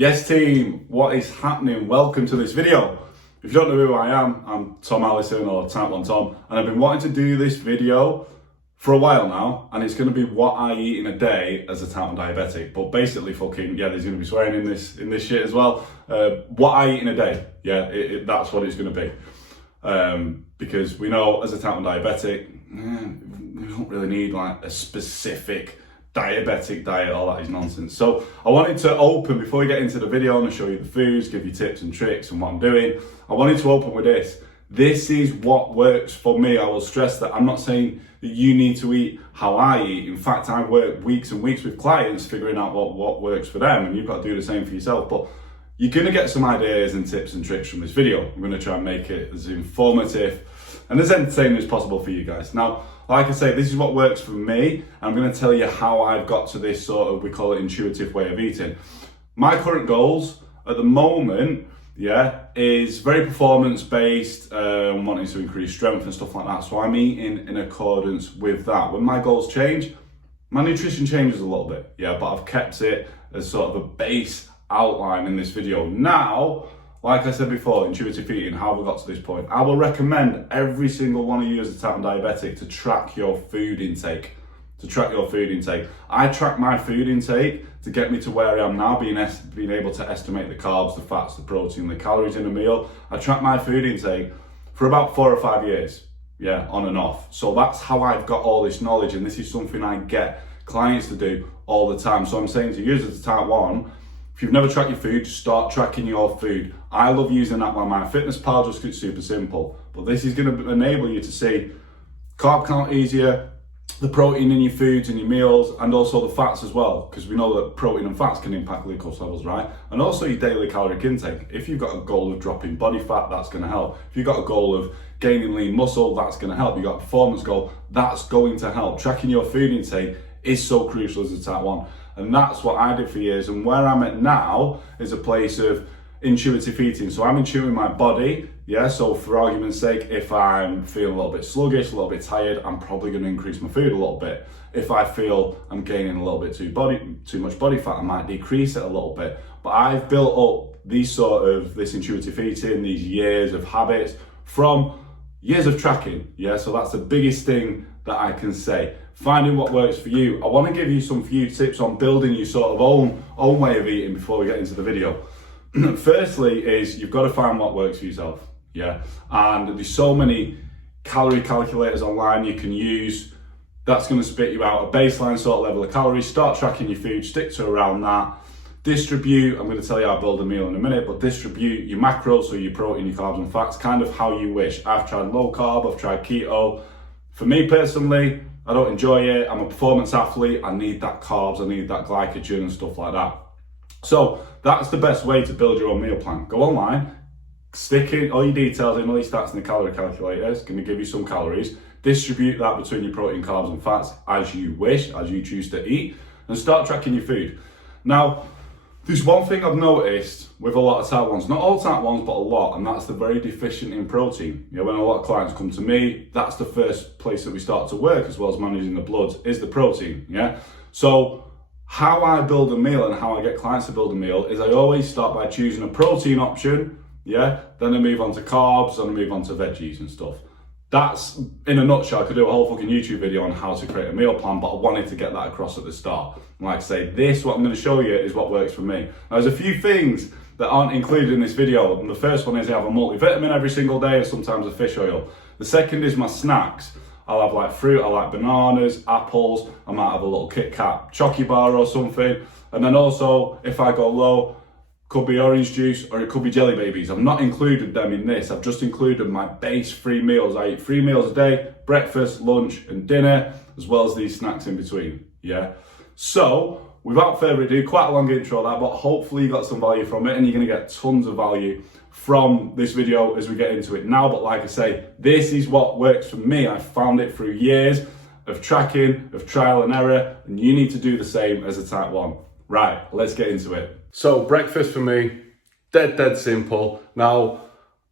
Yes team, what is happening? Welcome to this video. If you don't know who I am, I'm Tom Allison or Type 1 Tom, and I've been wanting to do this video for a while now, and it's going to be what I eat in a day as a Type 1 diabetic. But basically there's going to be swearing in this shit as well. What I eat in a day, that's what it's going to be. Because we know as a Type 1 diabetic, we don't really need like a specific diabetic diet. All that is nonsense. So I wanted to open, before we get into the video and show you the foods, give you tips and tricks and what I'm doing, I wanted to open with this. This is what works for me. I will stress that I'm not saying that you need to eat how I eat. In fact, I work weeks and weeks with clients figuring out what works for them, and you've got to do the same for yourself. But you're going to get some ideas and tips and tricks from this video. I'm going to try and make it as informative and as entertaining as possible for you guys. Now, like I say, this is what works for me. I'm going to tell you how I've got to this sort of, we call it intuitive way of eating. My current goals at the moment, is very performance based, wanting to increase strength and stuff like that. So I'm eating in accordance with that. When my goals change, my nutrition changes a little bit, but I've kept it as sort of a base outline in this video. Now, like I said before, intuitive eating, how we got to this point. I will recommend every single one of you as a Type 1 diabetic to track your food intake. I track my food intake to get me to where I am now, being able to estimate the carbs, the fats, the protein, the calories in a meal. I track my food intake for about 4 or 5 years, on and off. So that's how I've got all this knowledge, and this is something I get clients to do all the time. So I'm saying to you as a Type 1, if you've never tracked your food, start tracking your food. I love using that one. My fitness pal, just it's super simple. But this is going to enable you to see carb count easier, the protein in your foods and your meals, and also the fats as well, because we know that protein and fats can impact glucose levels, right? And also your daily caloric intake. If you've got a goal of dropping body fat, that's going to help. If you've got a goal of gaining lean muscle, that's going to help. You've got a performance goal, that's going to help. Tracking your food intake is so crucial as a Type 1. And that's what I did for years. And where I'm at now is a place of intuitive eating. So I'm intuiting my body. So for argument's sake, if I'm feeling a little bit sluggish, a little bit tired, I'm probably going to increase my food a little bit. If I feel I'm gaining a little bit too much body fat, I might decrease it a little bit. But I've built up this intuitive eating, these years of habits from years of tracking. So that's the biggest thing that I can say. Finding what works for you. I want to give you some few tips on building your sort of own way of eating before we get into the video. Firstly is you've got to find what works for yourself. And there's so many calorie calculators online you can use. That's going to spit you out a baseline sort of level of calories. Start tracking your food, stick to around that. Distribute, I'm going to tell you how to build a meal in a minute, but distribute your macros, so your protein, your carbs and fats, kind of how you wish. I've tried low carb, I've tried keto. For me personally, I don't enjoy it. I'm a performance athlete. I need that carbs, I need that glycogen and stuff like that. So that's the best way to build your own meal plan. Go online, stick in all your details in, all your stats in the calorie calculator. It's going to give you some calories. Distribute that between your protein, carbs and fats as you wish, as you choose to eat, and start tracking your food. Now, there's one thing I've noticed with a lot of Type 1s, not all Type 1s, but a lot, and that's the very deficient in protein. When a lot of clients come to me, that's the first place that we start to work, as well as managing the bloods, is the protein. So how I build a meal and how I get clients to build a meal is I always start by choosing a protein option, then I move on to carbs, and I move on to veggies and stuff. That's, in a nutshell. I could do a whole fucking YouTube video on how to create a meal plan, but I wanted to get that across at the start. And like I say, what I'm going to show you is what works for me. Now, there's a few things that aren't included in this video. And the first one is I have a multivitamin every single day, and sometimes a fish oil. The second is my snacks. I'll have like fruit, I like bananas, apples, I might have a little Kit Kat chocky bar or something. And then also, if I go low, could be orange juice or it could be jelly babies. I've not included them in this. I've just included my base 3 meals. I eat 3 meals a day, breakfast, lunch and dinner, as well as these snacks in between. So without further ado, quite a long intro that, but hopefully you got some value from it, and you're going to get tons of value from this video as we get into it now. But like I say, this is what works for me. I found it through years of tracking, of trial and error, and you need to do the same as a Type 1. Right, let's get into it. So breakfast for me, dead simple. Now,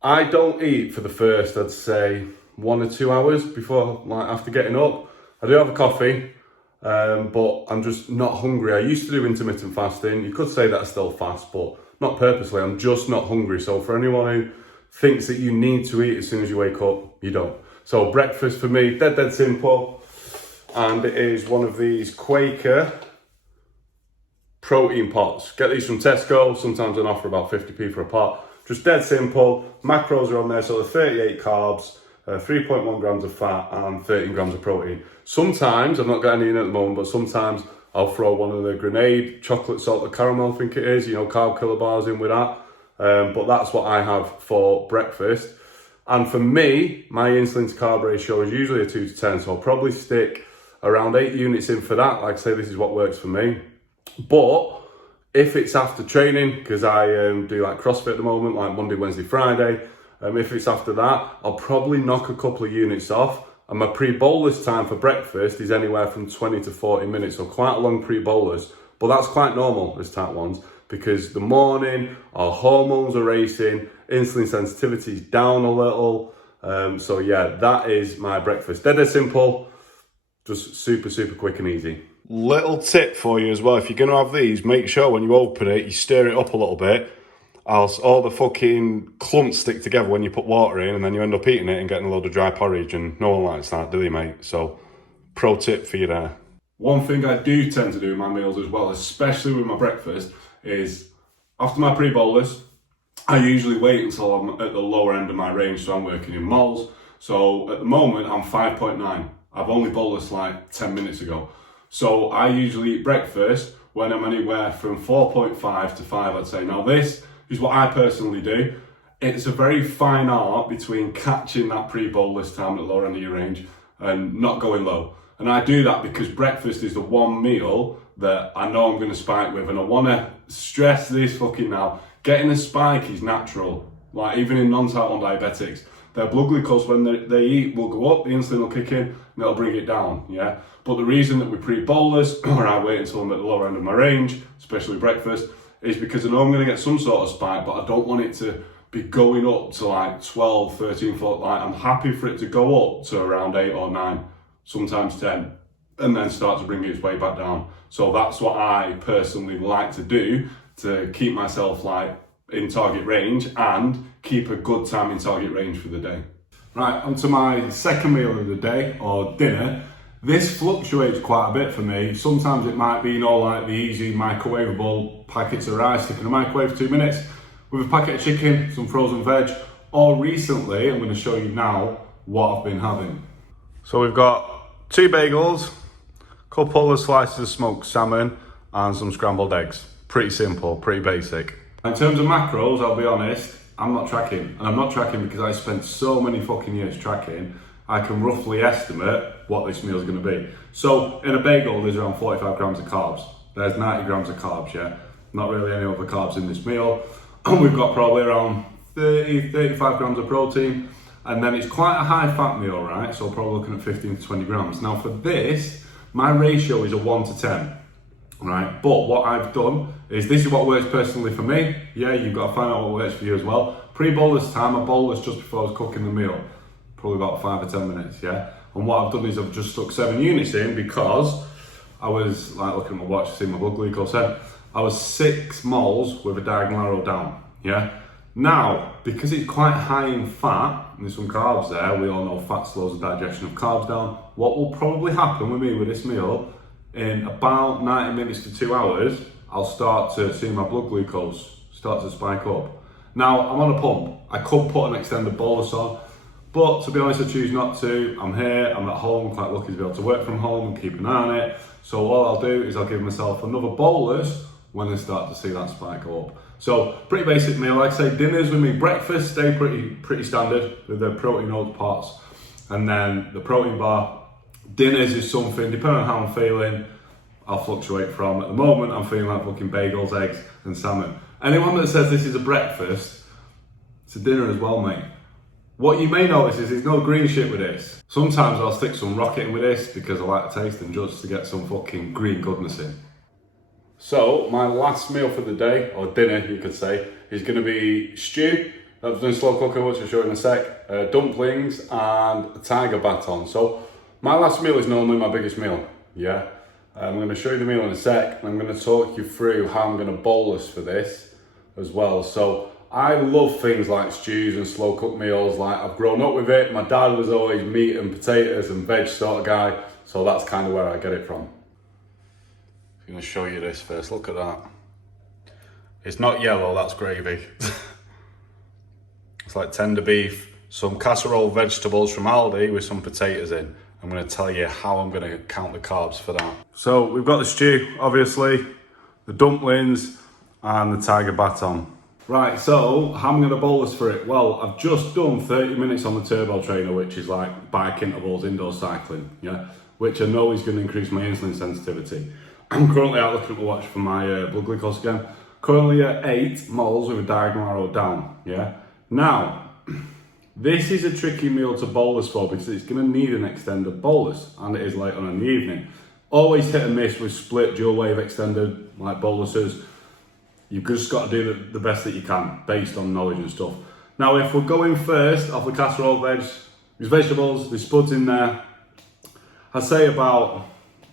I don't eat for the first, I'd say, 1 or 2 hours before, after getting up. I do have a coffee, but I'm just not hungry. I used to do intermittent fasting. You could say that I still fast, but not purposely. I'm just not hungry. So for anyone who thinks that you need to eat as soon as you wake up, you don't. So breakfast for me, dead simple. And it is one of these Quaker protein pots. Get these from Tesco, sometimes on offer about 50p for a pot. Just dead simple. Macros are on there, so the 38 carbs, 3.1 grams of fat and 13 grams of protein. Sometimes, I've not got any in at the moment, but sometimes I'll throw one of the Grenade chocolate salted caramel, I think it is, carb killer bars in with that. But that's what I have for breakfast. And for me, my insulin to carb ratio is usually a 2 to 10, so I'll probably stick around 8 units in for that. Like I say, this is what works for me. But if it's after training, because I do like CrossFit at the moment, like Monday, Wednesday, Friday, if it's after that, I'll probably knock a couple of units off. And my pre-bolus time for breakfast is anywhere from 20 to 40 minutes, so quite a long pre-bolus. But that's quite normal as type 1s, because the morning, our hormones are racing, insulin sensitivity is down a little. So yeah, that is my breakfast. Dead simple, just super quick and easy. Little tip for you as well, if you're going to have these, make sure when you open it, you stir it up a little bit, else all the fucking clumps stick together when you put water in, and then you end up eating it and getting a load of dry porridge, and no one likes that, do they, mate? So, pro tip for you there. One thing I do tend to do in my meals as well, especially with my breakfast, is after my pre-bolus, I usually wait until I'm at the lower end of my range, so I'm working in moles. So at the moment, I'm 5.9. I've only bolused like 10 minutes ago. So I usually eat breakfast when I'm anywhere from 4.5 to 5, I'd say. Now this is what I personally do. It's a very fine art between catching that pre-bolus time at the lower end of your range and not going low. And I do that because breakfast is the one meal that I know I'm going to spike with. And I want to stress this fucking now. Getting a spike is natural. Like even in non-type 1 diabetics, their blood glucose when they eat will go up, the insulin will kick in, and it'll bring it down, yeah? But the reason that we pre-bolus, or I wait until I'm at the lower end of my range, especially breakfast, is because I know I'm going to get some sort of spike, but I don't want it to be going up to like 12, 13 foot. Like I'm happy for it to go up to around 8 or 9, sometimes 10, and then start to bring its way back down. So that's what I personally like to do to keep myself like in target range and keep a good time in target range for the day. Right, onto my second meal of the day, or dinner. This fluctuates quite a bit for me. Sometimes it might be, like the easy microwavable packets of rice, stick in the microwave for 2 minutes, with a packet of chicken, some frozen veg, or recently, I'm going to show you now what I've been having. So we've got 2 bagels, a couple of slices of smoked salmon, and some scrambled eggs. Pretty simple, pretty basic. In terms of macros, I'll be honest, I'm not tracking. And I'm not tracking because I spent so many fucking years tracking, I can roughly estimate what this meal is going to be. So in a bagel, there's around 45 grams of carbs. There's 90 grams of carbs, yeah? Not really any other carbs in this meal. And we've got probably around 30, 35 grams of protein. And then it's quite a high fat meal, right? So probably looking at 15 to 20 grams. Now for this, my ratio is a 1 to 10. Right, but what I've done is this is what works personally for me. Yeah, you've got to find out what works for you as well. Pre-bolus time, I bolus just before I was cooking the meal, probably about 5 or 10 minutes. Yeah, and what I've done is I've just stuck 7 units in because I was like looking at my watch to see my blood glucose. I was 6 moles with a diagonal arrow down. Yeah. Now, because it's quite high in fat and there's some carbs there, we all know fat slows the digestion of carbs down. What will probably happen with me with this meal, in about 90 minutes to 2 hours, I'll start to see my blood glucose start to spike up. Now, I'm on a pump. I could put an extended bolus on, but to be honest, I choose not to. I'm here, I'm at home, quite lucky to be able to work from home and keep an eye on it. So all I'll do is I'll give myself another bolus when I start to see that spike up. So pretty basic meal. Like I say, dinners with me, breakfast stay pretty standard with the protein oat pots, and then the protein bar. Dinners is something, depending on how I'm feeling, I'll fluctuate from. At the moment, I'm feeling like fucking bagels, eggs, and salmon. Anyone that says this is a breakfast, it's a dinner as well, mate. What you may notice is there's no green shit with this. Sometimes I'll stick some rocket in with this because I like the taste and just to get some fucking green goodness in. So, my last meal for the day, or dinner you could say, is going to be stew. I've done slow cooker, which I'll show you in a sec, dumplings and a tiger baton. So, my last meal is normally my biggest meal, yeah? I'm going to show you the meal in a sec, and I'm going to talk you through how I'm going to bolus for this as well. So I love things like stews and slow cooked meals. Like, I've grown up with it. My dad was always meat and potatoes and veg sort of guy, so that's kind of where I get it from. I'm going to show you this first. Look at that. It's not yellow, that's gravy. It's like tender beef, some casserole vegetables from Aldi with some potatoes in. I'm going to tell you how I'm going to count the carbs for that. So we've got the stew, obviously, the dumplings and the tiger baton. Right, so how am I going to bolus for it? Well, I've just done 30 minutes on the turbo trainer, which is like bike intervals, indoor cycling, yeah, which I know is going to increase my insulin sensitivity. I'm currently out looking at the watch for my blood glucose again. Currently at 8 moles with a diagonal arrow down, yeah. Now, this is a tricky meal to bolus for because it's going to need an extended bolus, and it is late on in the evening. Always hit and miss with split dual wave extended like boluses. You've just got to do the best that you can based on knowledge and stuff. Now, if we're going first off the casserole veg, there's vegetables, there's spuds in there. I'd say about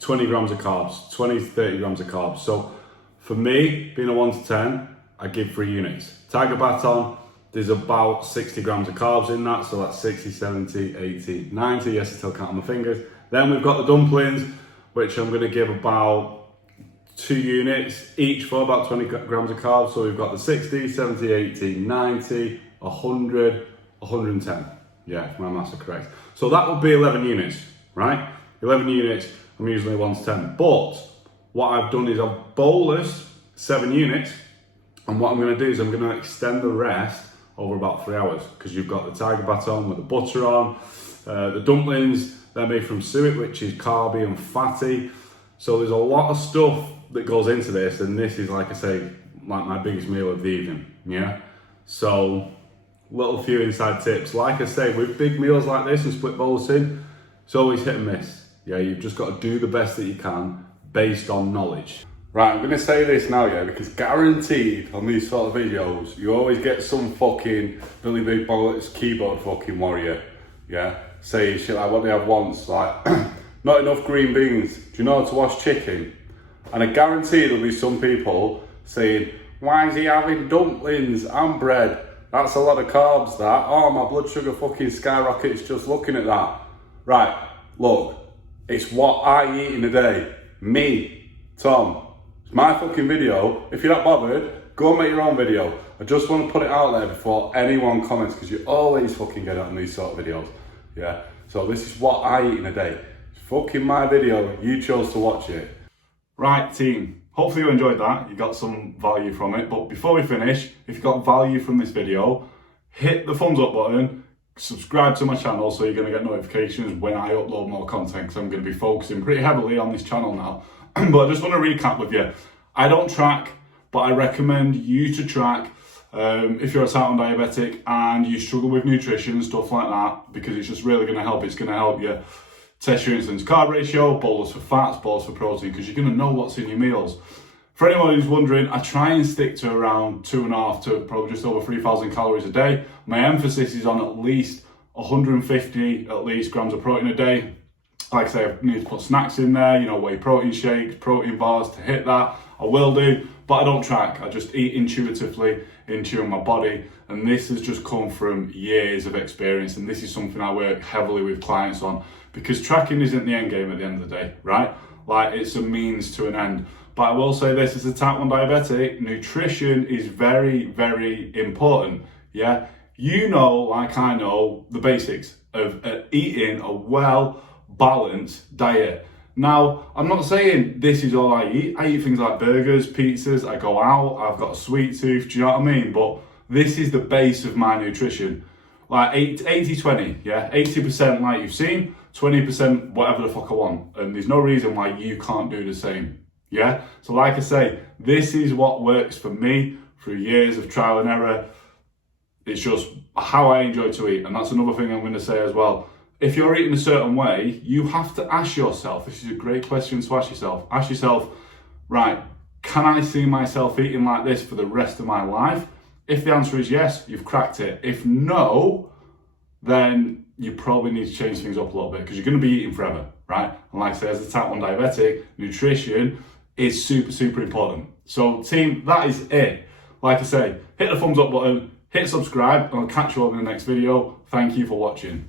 20 grams of carbs, 20 to 30 grams of carbs. So for me, being a 1 to 10, I give 3 units. Tiger baton, there's about 60 grams of carbs in that, so that's 60, 70, 80, 90. Yes, I still count on my fingers. Then we've got the dumplings, which I'm going to give about 2 units each for about 20 grams of carbs. So we've got the 60, 70, 80, 90, 100, 110. Yeah, if my maths are correct. So that would be 11 units, right? 11 units, I'm usually 1 to 10. But what I've done is I've bolus 7 units. And what I'm going to do is I'm going to extend the rest over about 3 hours, because you've got the tiger baton with the butter on, the dumplings, they're made from suet, which is carby and fatty. So there's a lot of stuff that goes into this, and this is, like I say, like my biggest meal of the evening, yeah? So, little few inside tips. Like I say, with big meals like this and split bolusing, it's always hit and miss. Yeah, you've just got to do the best that you can based on knowledge. Right, I'm going to say this now, yeah, because guaranteed on these sort of videos, you always get some fucking Billy Big Bullets keyboard fucking warrior, yeah, say shit like what they have once, like, not enough green beans, do you know how to wash chicken? And I guarantee there'll be some people saying, why is he having dumplings and bread? That's a lot of carbs, that. Oh, my blood sugar fucking skyrockets just looking at that. Right, look, it's what I eat in a day. Me, Tom. It's my fucking video. If you're not bothered, go and make your own video. I just want to put it out there before anyone comments, because you always fucking get it on these sort of videos. Yeah, so this is what I eat in a day. It's fucking my video. You chose to watch it. Right, team, hopefully you enjoyed that, you got some value from it, but before we finish, if you got value from this video, hit the thumbs up button, subscribe to my channel so you're going to get notifications when I upload more content, because I'm going to be focusing pretty heavily on this channel now. But I just want to recap with you, I don't track, but I recommend you to track if you're a type 1 diabetic and you struggle with nutrition and stuff like that, because it's just really going to help. It's going to help you test your insulin to carb ratio, bolus for fats, bolus for protein, because you're going to know what's in your meals. For anyone who's wondering, I try and stick to around 2.5 to probably just over 3,000 calories a day. My emphasis is on at least 150 at least grams of protein a day. Like I say, I need to put snacks in there, you know, whey protein shakes, protein bars to hit that. I will do, but I don't track. I just eat intuitively into my body. And this has just come from years of experience. And this is something I work heavily with clients on, because tracking isn't the end game at the end of the day, right? Like, it's a means to an end. But I will say this, as a type 1 diabetic, nutrition is very, very important, yeah? You know, like I know, the basics of eating a well-balanced diet. Now, I'm not saying this is all I eat. I eat things like burgers, pizzas, I go out, I've got a sweet tooth, do you know what I mean? But this is the base of my nutrition. Like 80-20, yeah? 80% like you've seen, 20% whatever the fuck I want. And there's no reason why you can't do the same, yeah? So like I say, this is what works for me through years of trial and error. It's just how I enjoy to eat. And that's another thing I'm going to say as well. If you're eating a certain way, you have to ask yourself, this is a great question to ask yourself, right, can I see myself eating like this for the rest of my life? If the answer is yes, you've cracked it. If no, then you probably need to change things up a little bit, because you're going to be eating forever. right? And like I say, as a type 1 diabetic, nutrition is super, super important. So team, that is it. Like I say, hit the thumbs up button, hit subscribe, and I'll catch you all in the next video. Thank you for watching.